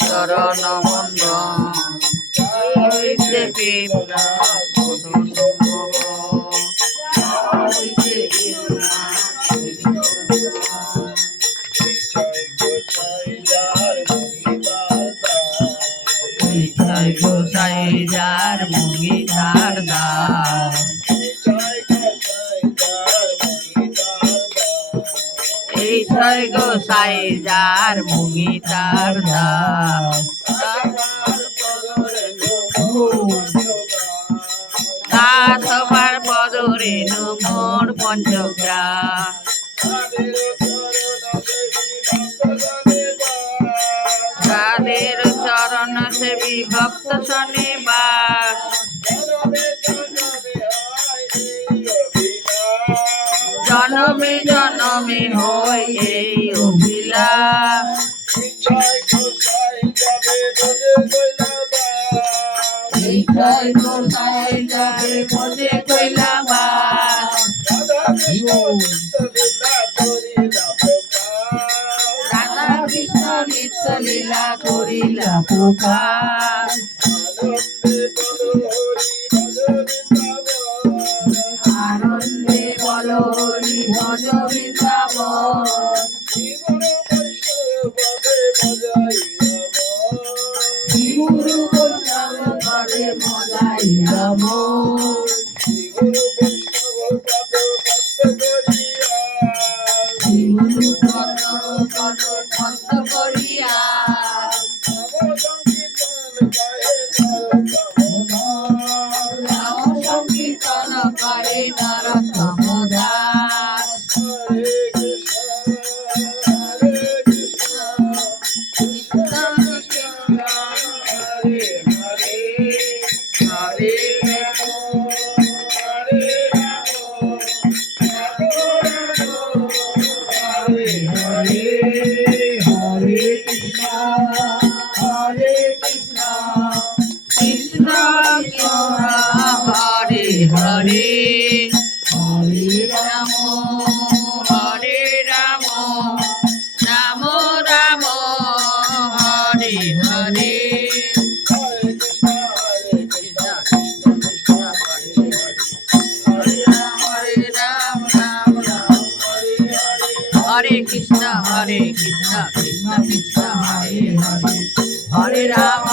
চরণ বন্দন হইতে প্রেমনা গোসাই যার মুঙ্গি তার দার এই ছয় গোসাই যার মুঙ্গি তার দার সবার পদরে মোর পঞ্চগ্রাম তাদের চরণ সেবী ভক্ত শনিবার জনমে জনমে হয় এই অভিলাষ গোসাই যাবে পদে কৈলাবাস রাধা কৃষ্ণ নিত্য লীলা করিলা প্রকাশ আনন্দে বল হরি ভজ বৃন্দাবন গুরু বৈষ্ণব করে মজাইয়া মন গুরু ভক্ত করিয়া নাম সংকীর্তন করে নরোত্তম দাস হরে রাম রাম রাম হরে হরে হরে কৃষ্ণ কৃষ্ণ কৃষ্ণ হরে হরে হরে রাম